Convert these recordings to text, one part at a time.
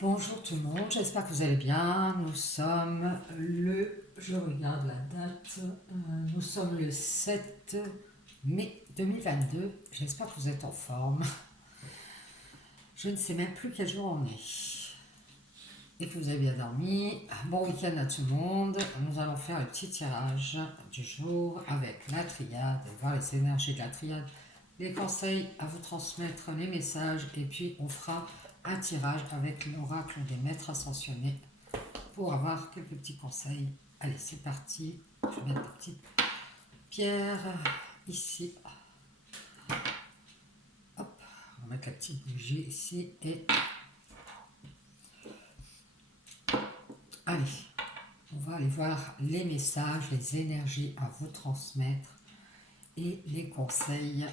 Bonjour tout le monde, j'espère que vous allez bien. Nous sommes je regarde la date, nous sommes le 7 mai 2022. J'espère que vous êtes en forme. Je ne sais même plus quel jour on est. Et que vous avez bien dormi. Bon week-end à tout le monde. Nous allons faire le petit tirage du jour avec la triade, voir les énergies de la triade, les conseils à vous transmettre, les messages, et puis on fera un tirage avec l'oracle des maîtres ascensionnés pour avoir quelques petits conseils. Allez, c'est parti. Je vais mettre des petites pierres ici. Hop, on va mettre la petite bougie ici et allez, on va aller voir les messages, les énergies à vous transmettre et les conseils.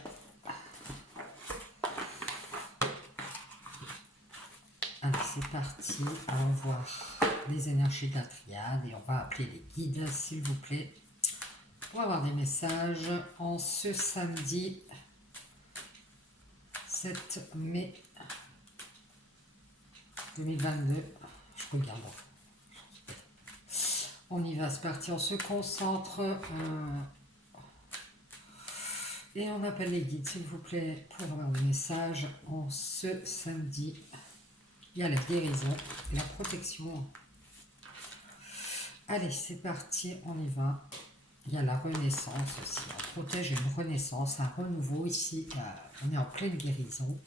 Allez, c'est parti. Allons voir les énergies de la triade et on va appeler les guides, s'il vous plaît, pour avoir des messages en ce samedi 7 mai 2022. Je regarde. On y va, c'est parti, on se concentre et on appelle les guides, s'il vous plaît, pour avoir des messages en ce samedi. Il y a la guérison et la protection. Allez, c'est parti, on y va. Il y a la renaissance aussi. On protège une renaissance, un renouveau ici. On est en pleine guérison.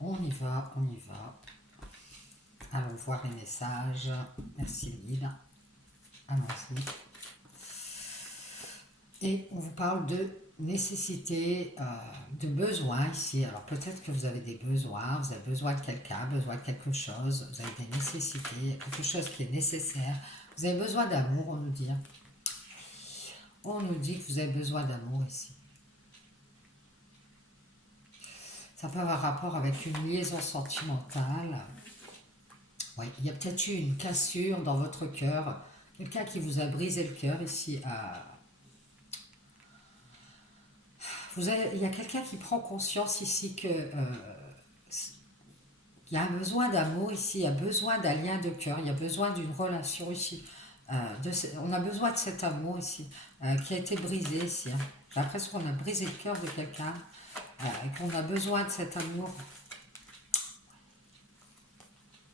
On y va, on y va. Allons voir les messages. Merci Lille. Allons-y. Et on vous parle de nécessité, de besoin ici. Alors peut-être que vous avez des besoins, vous avez besoin de quelqu'un, besoin de quelque chose, vous avez des nécessités, quelque chose qui est nécessaire. Vous avez besoin d'amour, on nous dit. On nous dit que vous avez besoin d'amour ici. Ça peut avoir rapport avec une liaison sentimentale. Oui, il y a peut-être eu une cassure dans votre cœur. Quelqu'un qui vous a brisé le cœur ici. Il y a quelqu'un qui prend conscience ici que il y a un besoin d'amour ici, il y a besoin d'un lien de cœur, il y a besoin d'une relation ici. On a besoin de cet amour ici, qui a été brisé ici. Hein. J'ai l'impression qu'on a brisé le cœur de quelqu'un et qu'on a besoin de cet amour.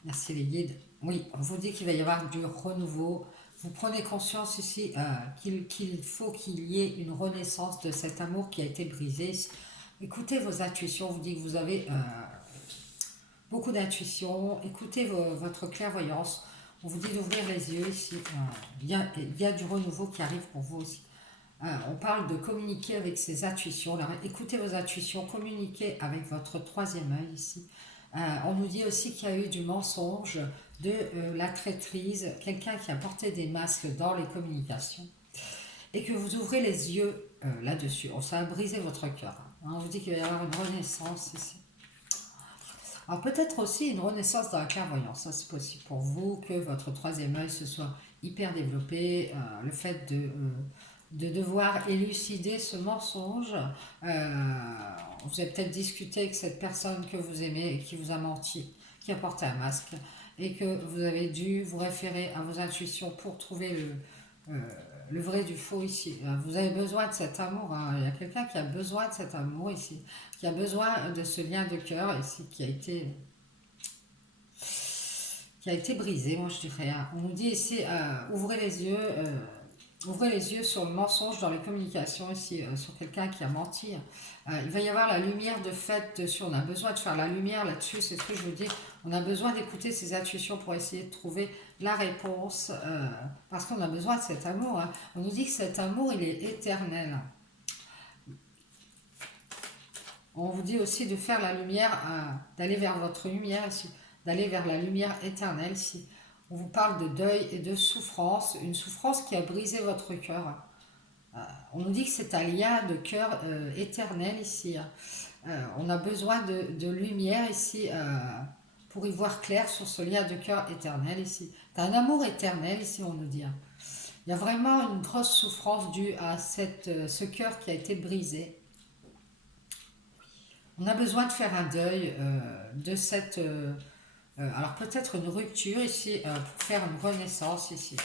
Merci les guides. Oui, on vous dit qu'il va y avoir du renouveau. Vous prenez conscience ici qu'il faut qu'il y ait une renaissance de cet amour qui a été brisé. Écoutez vos intuitions, on vous dit que vous avez beaucoup d'intuition, écoutez votre clairvoyance. On vous dit d'ouvrir les yeux ici. Il y a du renouveau qui arrive pour vous aussi. On parle de communiquer avec ses intuitions. Alors, écoutez vos intuitions, communiquez avec votre troisième œil ici. On nous dit aussi qu'il y a eu du mensonge, de la traîtrise, quelqu'un qui a porté des masques dans les communications et que vous ouvrez les yeux là-dessus. Ça a brisé votre cœur. Hein. On vous dit qu'il va y avoir une renaissance ici. Alors peut-être aussi une renaissance dans la clairvoyance, ça c'est possible pour vous, que votre troisième œil se soit hyper développé, le fait de devoir élucider ce mensonge. Vous avez peut-être discuté avec cette personne que vous aimez et qui vous a menti, qui a porté un masque, et que vous avez dû vous référer à vos intuitions pour trouver le vrai du faux ici. Vous avez besoin de cet amour, hein. Il y a quelqu'un qui a besoin de cet amour ici, qui a besoin de ce lien de cœur ici qui a été brisé, moi je dirais. Hein. On nous dit ici, ouvrez les yeux sur le mensonge dans les communications ici, sur quelqu'un qui a menti. Il va y avoir la lumière de fait dessus. On a besoin de faire la lumière là-dessus, c'est ce que je vous dis. On a besoin d'écouter ses intuitions pour essayer de trouver la réponse, parce qu'on a besoin de cet amour. Hein. On nous dit que cet amour, il est éternel. On vous dit aussi de faire la lumière, d'aller vers votre lumière ici, d'aller vers la lumière éternelle ici. On vous parle de deuil et de souffrance, une souffrance qui a brisé votre cœur. On nous dit que c'est un lien de cœur éternel ici. On a besoin de lumière ici pour y voir clair sur ce lien de cœur éternel ici. C'est un amour éternel ici, on nous dit. Il y a vraiment une grosse souffrance due à ce cœur qui a été brisé. On a besoin de faire un deuil de cette... alors peut-être une rupture ici pour faire une renaissance ici.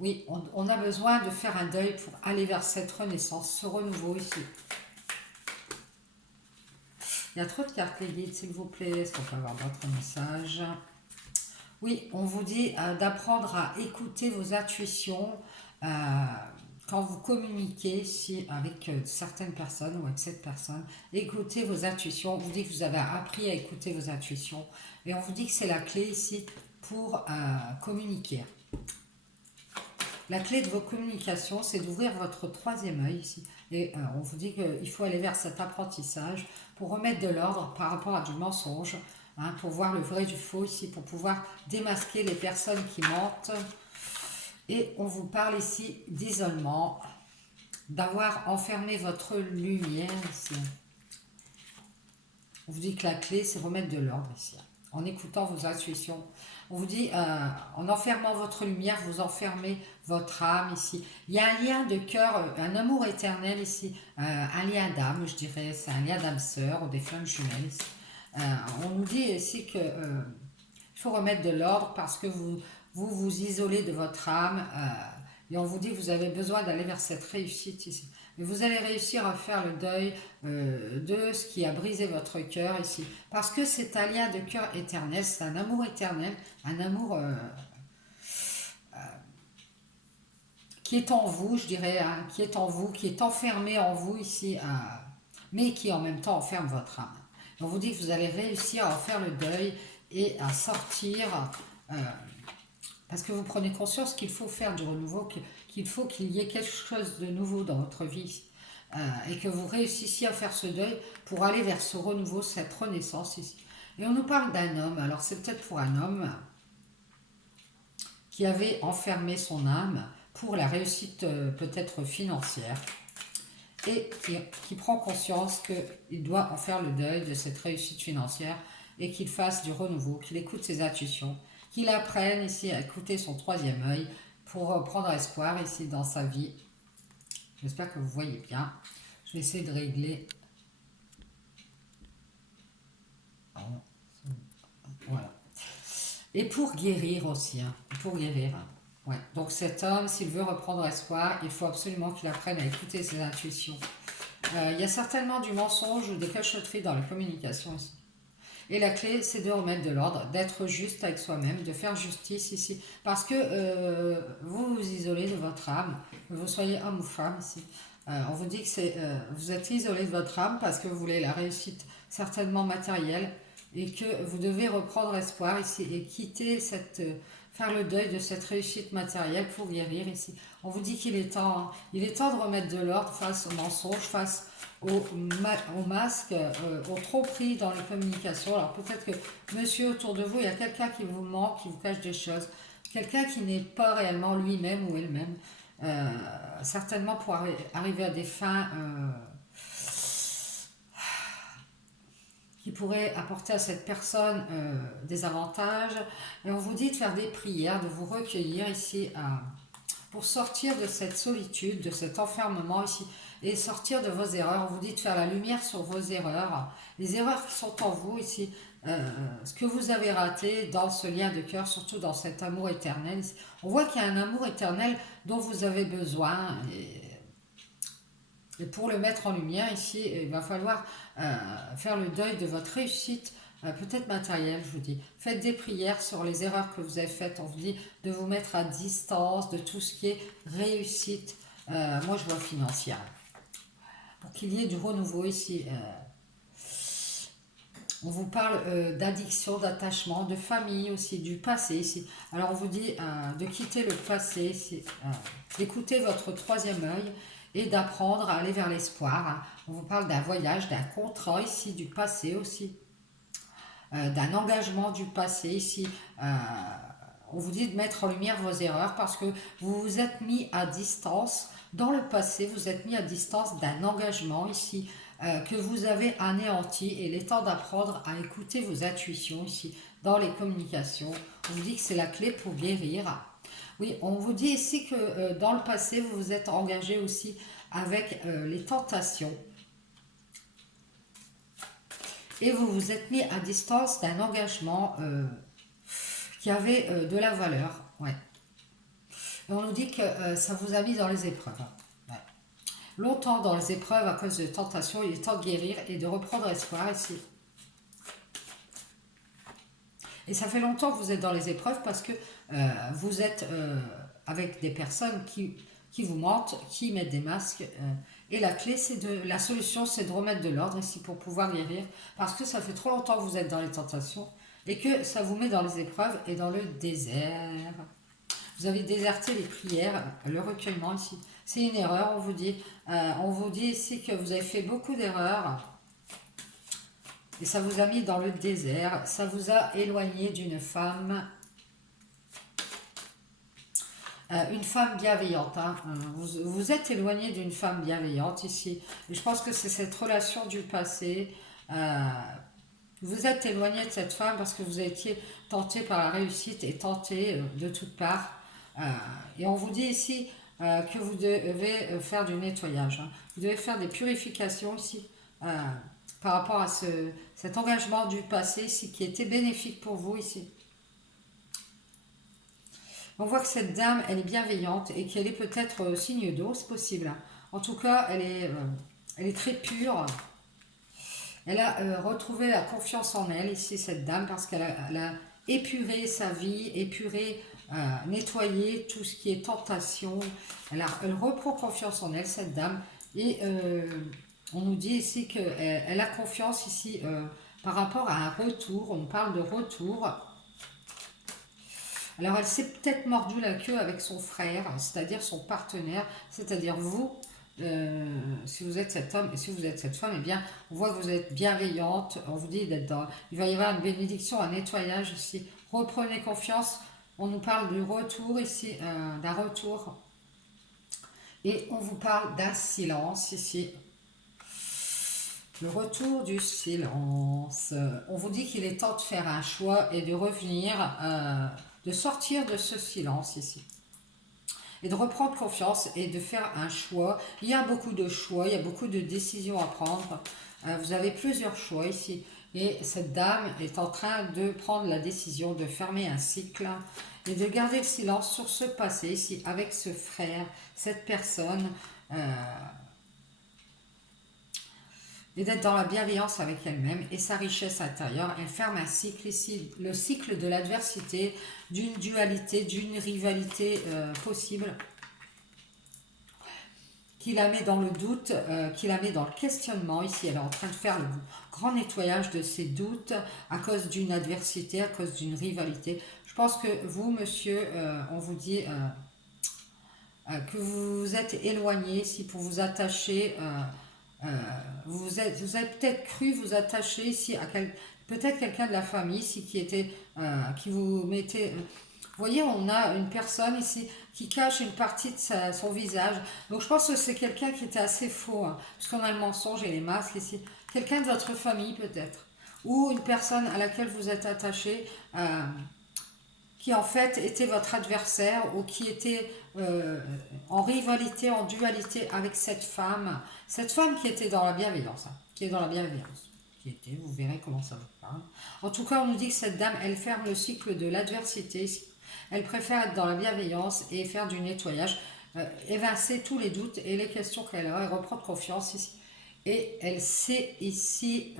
Oui, on a besoin de faire un deuil pour aller vers cette renaissance, ce renouveau ici. Il y a trop de cartes, les guides, s'il vous plaît. Est-ce qu'on peut avoir d'autres messages? Oui, on vous dit d'apprendre à écouter vos intuitions quand vous communiquez ici avec certaines personnes ou avec cette personne. Écoutez vos intuitions. On vous dit que vous avez appris à écouter vos intuitions. Et on vous dit que c'est la clé ici pour communiquer. La clé de vos communications, c'est d'ouvrir votre troisième œil ici. Et on vous dit qu'il faut aller vers cet apprentissage pour remettre de l'ordre par rapport à du mensonge, hein, pour voir le vrai du faux ici, pour pouvoir démasquer les personnes qui mentent. Et on vous parle ici d'isolement, d'avoir enfermé votre lumière ici. On vous dit que la clé, c'est remettre de l'ordre ici, en écoutant vos intuitions. On vous dit, en enfermant votre lumière, vous enfermez votre âme ici. Il y a un lien de cœur, un amour éternel ici, un lien d'âme, je dirais, c'est un lien d'âme sœur ou des flammes jumelles ici. On nous dit ici que il faut remettre de l'ordre parce que vous isolez de votre âme et on vous dit que vous avez besoin d'aller vers cette réussite ici. Mais vous allez réussir à faire le deuil de ce qui a brisé votre cœur ici. Parce que c'est un lien de cœur éternel, c'est un amour éternel, un amour qui est en vous, je dirais, hein, qui est en vous, qui est enfermé en vous ici, mais qui en même temps enferme votre âme. On vous dit que vous allez réussir à en faire le deuil et à sortir, parce que vous prenez conscience qu'il faut faire du renouveau, qu'il faut qu'il y ait quelque chose de nouveau dans votre vie, et que vous réussissiez à faire ce deuil pour aller vers ce renouveau, cette renaissance ici. Et on nous parle d'un homme, alors c'est peut-être pour un homme qui avait enfermé son âme pour la réussite peut-être financière, et qui prend conscience qu'il doit en faire le deuil de cette réussite financière et qu'il fasse du renouveau, qu'il écoute ses intuitions, qu'il apprenne ici à écouter son troisième œil pour prendre espoir ici dans sa vie. J'espère que vous voyez bien. Je vais essayer de régler. Voilà. Et pour guérir aussi, hein, pour guérir. Ouais. Donc cet homme, s'il veut reprendre espoir, il faut absolument qu'il apprenne à écouter ses intuitions. Il y a certainement du mensonge ou des cachotteries dans les communications ici. Et la clé, c'est de remettre de l'ordre, d'être juste avec soi-même, de faire justice ici. Parce que vous vous isolez de votre âme, que vous soyez homme ou femme ici. On vous dit que vous êtes isolé de votre âme parce que vous voulez la réussite certainement matérielle et que vous devez reprendre espoir ici et quitter faire le deuil de cette réussite matérielle pour guérir ici. On vous dit qu'il est temps, hein, il est temps de remettre de l'ordre face aux mensonges, face aux masques, aux tromperies dans les communications. Alors peut-être que monsieur autour de vous, il y a quelqu'un qui vous ment, qui vous cache des choses, quelqu'un qui n'est pas réellement lui-même ou elle-même, certainement pour arriver à des fins qui pourraient apporter à cette personne des avantages. Et on vous dit de faire des prières, de vous recueillir ici pour sortir de cette solitude, de cet enfermement ici, et sortir de vos erreurs. On vous dit de faire la lumière sur vos erreurs, les erreurs qui sont en vous ici, ce que vous avez raté dans ce lien de cœur, surtout dans cet amour éternel. On voit qu'il y a un amour éternel dont vous avez besoin, et pour le mettre en lumière ici, il va falloir faire le deuil de votre réussite, peut-être matérielle, je vous dis. Faites des prières sur les erreurs que vous avez faites. On vous dit de vous mettre à distance de tout ce qui est réussite. Moi, je vois financière. Pour qu'il y ait du renouveau ici. On vous parle d'addiction, d'attachement, de famille aussi, du passé ici. Alors, on vous dit de quitter le passé ici, d'écouter votre troisième œil et d'apprendre à aller vers l'espoir. Hein. On vous parle d'un voyage, d'un contrat ici, du passé aussi, d'un engagement du passé ici. On vous dit de mettre en lumière vos erreurs parce que vous vous êtes mis à distance. Dans le passé, vous êtes mis à distance d'un engagement ici que vous avez anéanti et il est temps d'apprendre à écouter vos intuitions ici dans les communications. On vous dit que c'est la clé pour guérir. Oui, on vous dit ici que dans le passé, vous vous êtes engagé aussi avec les tentations. et vous vous êtes mis à distance d'un engagement qui avait de la valeur. Ouais. Et on nous dit que ça vous a mis dans les épreuves. Ouais. Longtemps dans les épreuves à cause de tentations, il est temps de guérir et de reprendre espoir ici. Et ça fait longtemps que vous êtes dans les épreuves parce que vous êtes avec des personnes qui vous mentent, qui mettent des masques. Et la clé, la solution, c'est de remettre de l'ordre ici pour pouvoir guérir. Parce que ça fait trop longtemps que vous êtes dans les tentations et que ça vous met dans les épreuves et dans le désert. Vous avez déserté les prières, le recueillement ici. C'est une erreur, on vous dit ici que vous avez fait beaucoup d'erreurs. Et ça vous a mis dans le désert, ça vous a éloigné d'une femme, une femme bienveillante. Hein. Vous êtes éloigné d'une femme bienveillante ici. Et je pense que c'est cette relation du passé. Vous êtes éloigné de cette femme parce que vous étiez tenté par la réussite et tenté de toutes parts. Et on vous dit ici que vous devez faire du nettoyage. Hein. Vous devez faire des purifications ici. Par rapport à cet engagement du passé ici, qui était bénéfique pour vous ici. On voit que cette dame, elle est bienveillante et qu'elle est peut-être signe d'eau, c'est possible. Hein. En tout cas, elle est très pure. Elle a retrouvé la confiance en elle ici, cette dame, parce qu'elle a épuré sa vie, nettoyé tout ce qui est tentation. Elle reprend confiance en elle, cette dame. Et on nous dit ici qu'elle a confiance ici par rapport à un retour. On parle de retour. Alors elle s'est peut-être mordu la queue avec son frère, c'est-à-dire son partenaire, c'est-à-dire vous, si vous êtes cet homme et si vous êtes cette femme, eh bien on voit que vous êtes bienveillante, on vous dit d'être dans... Il va y avoir une bénédiction, un nettoyage ici. Reprenez confiance, on nous parle du retour ici, d'un retour. Et on vous parle d'un silence ici. Le retour du silence. On vous dit qu'il est temps de faire un choix et de revenir, de sortir de ce silence ici. Et de reprendre confiance et de faire un choix. Il y a beaucoup de choix, il y a beaucoup de décisions à prendre. Vous avez plusieurs choix ici. Et cette dame est en train de prendre la décision de fermer un cycle et de garder le silence sur ce passé ici avec ce frère, cette personne. Et d'être dans la bienveillance avec elle-même et sa richesse intérieure. Elle ferme un cycle ici, le cycle de l'adversité, d'une dualité, d'une rivalité possible, qui la met dans le doute, qui la met dans le questionnement. Ici, elle est en train de faire le grand nettoyage de ses doutes à cause d'une adversité, à cause d'une rivalité. Je pense que vous, monsieur, on vous dit que vous vous êtes éloigné ici pour vous attacher... vous avez peut-être cru vous attacher ici à peut-être quelqu'un de la famille ici qui vous mettait... Vous voyez, on a une personne ici qui cache une partie de son visage. Donc je pense que c'est quelqu'un qui était assez faux, hein, puisqu'on a le mensonge et les masques ici. Quelqu'un de votre famille peut-être. Ou une personne à laquelle vous êtes attaché, qui en fait était votre adversaire ou qui était en rivalité, en dualité avec cette femme qui était dans la bienveillance, hein, qui est dans la bienveillance, vous verrez comment ça vous parle. En tout cas, on nous dit que cette dame, elle ferme le cycle de l'adversité, elle préfère être dans la bienveillance et faire du nettoyage, évincer tous les doutes et les questions qu'elle a, et reprendre confiance ici. Et elle sait ici...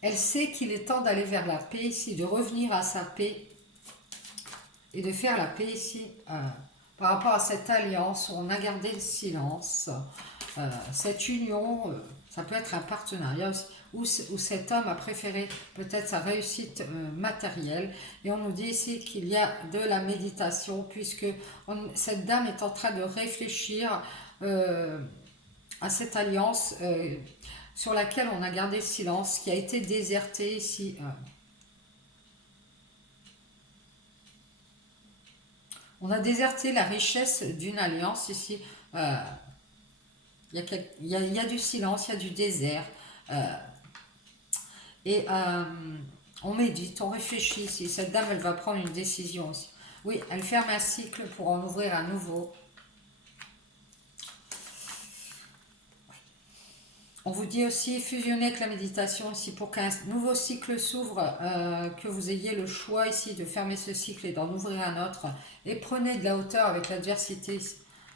elle sait qu'il est temps d'aller vers la paix ici, de revenir à sa paix et de faire la paix ici par rapport à cette alliance où on a gardé le silence. Cette union, ça peut être un partenariat aussi, où cet homme a préféré peut-être sa réussite matérielle. Et on nous dit ici qu'il y a de la méditation puisque cette dame est en train de réfléchir à cette alliance sur laquelle on a gardé le silence, qui a été désertée ici. On a déserté la richesse d'une alliance ici. Il y a du silence, il y a du désert. Et on médite, on réfléchit ici. Cette dame, elle va prendre une décision aussi. Oui, elle ferme un cycle pour en ouvrir un nouveau. On vous dit aussi fusionner avec la méditation ici pour qu'un nouveau cycle s'ouvre, que vous ayez le choix ici de fermer ce cycle et d'en ouvrir un autre. Et prenez de la hauteur avec l'adversité,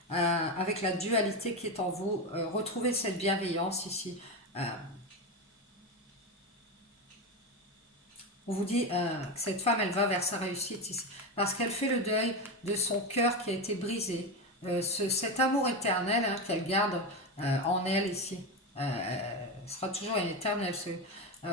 avec la dualité qui est en vous. Retrouvez cette bienveillance ici. On vous dit que cette femme, elle va vers sa réussite ici. Parce qu'elle fait le deuil de son cœur qui a été brisé. Cet amour éternel qu'elle garde en elle ici. Sera toujours une éternelle.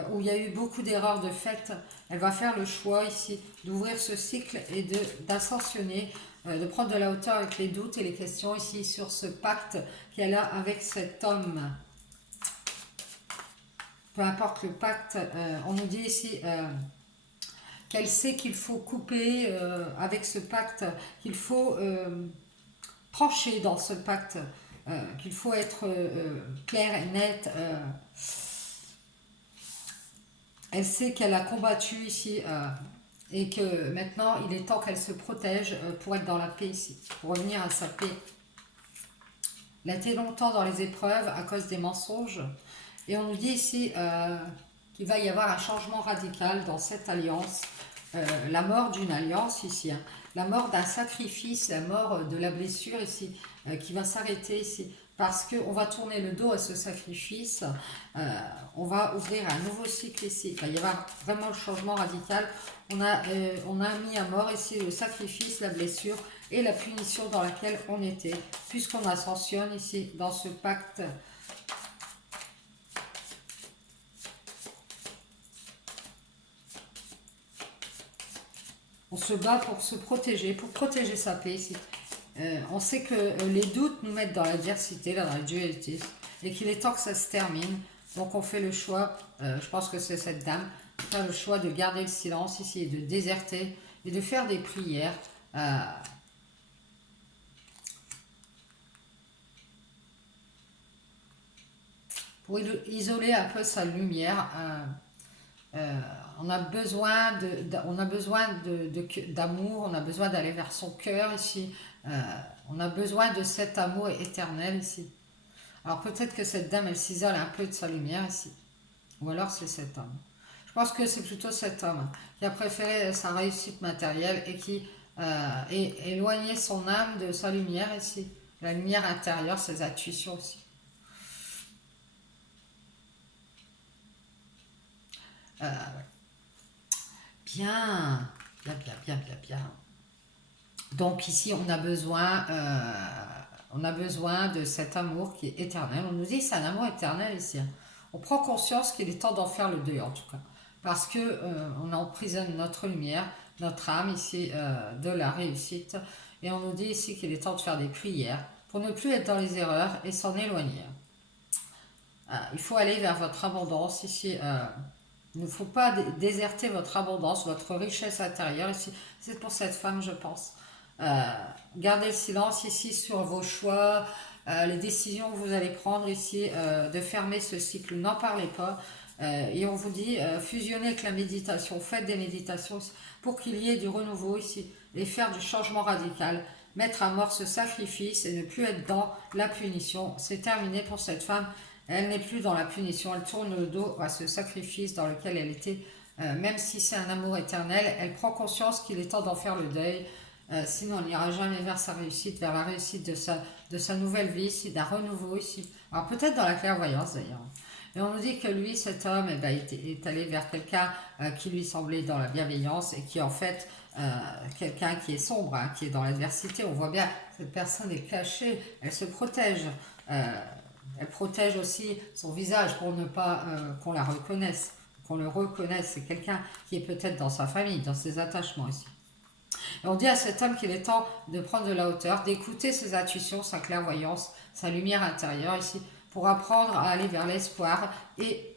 Où il y a eu beaucoup d'erreurs de fait. Elle va faire le choix ici d'ouvrir ce cycle et d'ascensionner, de prendre de la hauteur avec les doutes et les questions ici sur ce pacte qu'elle a avec cet homme. Peu importe le pacte, on nous dit ici qu'elle sait qu'il faut couper avec ce pacte, qu'il faut trancher dans ce pacte, qu'il faut être clair et net. Elle sait qu'elle a combattu ici et que maintenant il est temps qu'elle se protège pour être dans la paix ici, pour revenir à sa paix. Elle a été longtemps dans les épreuves à cause des mensonges. Et on nous dit ici qu'il va y avoir un changement radical dans cette alliance. La mort d'une alliance ici, la mort d'un sacrifice, la mort de la blessure ici, qui va s'arrêter ici. Parce qu'on va tourner le dos à ce sacrifice, on va ouvrir un nouveau cycle ici. Il va y avoir vraiment le changement radical. On a mis à mort ici le sacrifice, la blessure et la punition dans laquelle on était, puisqu'on ascensionne ici dans ce pacte. On se bat pour se protéger, pour protéger sa paix ici. On sait que les doutes nous mettent dans l'adversité, dans la dualité, et qu'il est temps que ça se termine. Donc on fait le choix, je pense que c'est cette dame, faire le choix de garder le silence ici, et de déserter, et de faire des prières. Pour isoler un peu sa lumière. On a besoin d'amour, on a besoin d'aller vers son cœur ici. On a besoin de cet amour éternel ici. Alors peut-être que cette dame, elle s'isole un peu de sa lumière ici. Ou alors c'est cet homme. Je pense que c'est plutôt cet homme qui a préféré sa réussite matérielle et qui a éloigné son âme de sa lumière ici. La lumière intérieure, ses intuitions aussi. Bien, bien. Donc ici, on a besoin de cet amour qui est éternel. On nous dit que c'est un amour éternel ici. On prend conscience qu'il est temps d'en faire le deuil en tout cas. Parce que on emprisonne notre lumière, notre âme ici de la réussite. Et on nous dit ici qu'il est temps de faire des prières pour ne plus être dans les erreurs et s'en éloigner. Il faut aller vers votre abondance ici. Il ne faut pas déserter votre abondance, votre richesse intérieure ici. C'est pour cette femme, je pense. Gardez le silence ici sur vos choix, les décisions que vous allez prendre ici, de fermer ce cycle. N'en parlez pas. Et on vous dit, fusionnez avec la méditation. Faites des méditations pour qu'il y ait du renouveau ici. Et faire du changement radical. Mettre à mort ce sacrifice et ne plus être dans la punition. C'est terminé pour cette femme. Elle n'est plus dans la punition, elle tourne le dos à ce sacrifice dans lequel elle était, même si c'est un amour éternel, elle prend conscience qu'il est temps d'en faire le deuil, sinon elle n'ira jamais vers sa réussite, vers la réussite de sa nouvelle vie ici, d'un renouveau ici. Alors peut-être dans la clairvoyance d'ailleurs. Et on nous dit que lui, cet homme, est allé vers quelqu'un qui lui semblait dans la bienveillance et qui est en fait quelqu'un qui est sombre, qui est dans l'adversité. On voit bien, cette personne est cachée, elle se protège. Elle protège aussi son visage pour ne pas qu'on la reconnaisse, qu'on le reconnaisse. C'est quelqu'un qui est peut-être dans sa famille, dans ses attachements ici. Et on dit à cet homme qu'il est temps de prendre de la hauteur, d'écouter ses intuitions, sa clairvoyance, sa lumière intérieure ici, pour apprendre à aller vers l'espoir et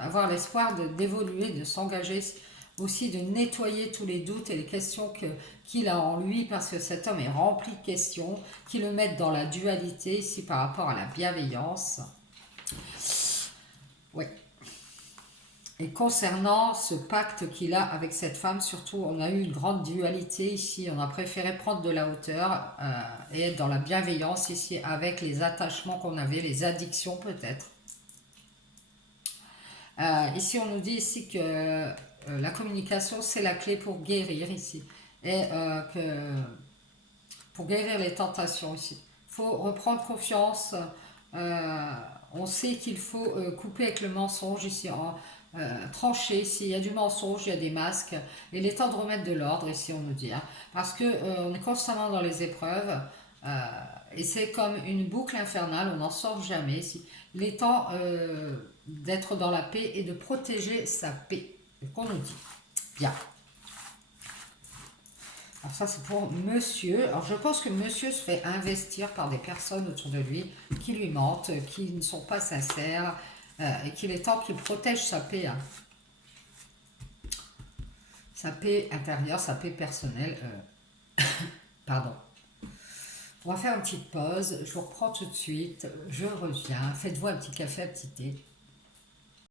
avoir l'espoir d'évoluer, de s'engager aussi, de nettoyer tous les doutes et les questions qu'il a en lui, parce que cet homme est rempli de questions qui le mettent dans la dualité ici par rapport à la bienveillance. Ouais. Et concernant ce pacte qu'il a avec cette femme, surtout, on a eu une grande dualité ici. On a préféré prendre de la hauteur et être dans la bienveillance ici avec les attachements qu'on avait, les addictions peut-être. Ici, on nous dit ici que la communication, c'est la clé pour guérir ici. Et pour guérir les tentations ici. Il faut reprendre confiance. Euh, on sait qu'il faut couper avec le mensonge ici, trancher. S'il y a du mensonge, il y a des masques. Il est temps de remettre de l'ordre ici, on nous dit. Hein, parce que on est constamment dans les épreuves. euh, et c'est comme une boucle infernale, on n'en sort jamais ici. Il est temps d'être dans la paix et de protéger sa paix. C'est ce qu'on nous dit. Bien. Alors ça c'est pour monsieur. Alors je pense que monsieur se fait investir par des personnes autour de lui qui lui mentent, qui ne sont pas sincères et qu'il est temps qu'il protège sa paix. Hein. Sa paix intérieure, sa paix personnelle. Pardon. On va faire une petite pause. Je vous reprends tout de suite. Je reviens. Faites-vous un petit café, un petit thé.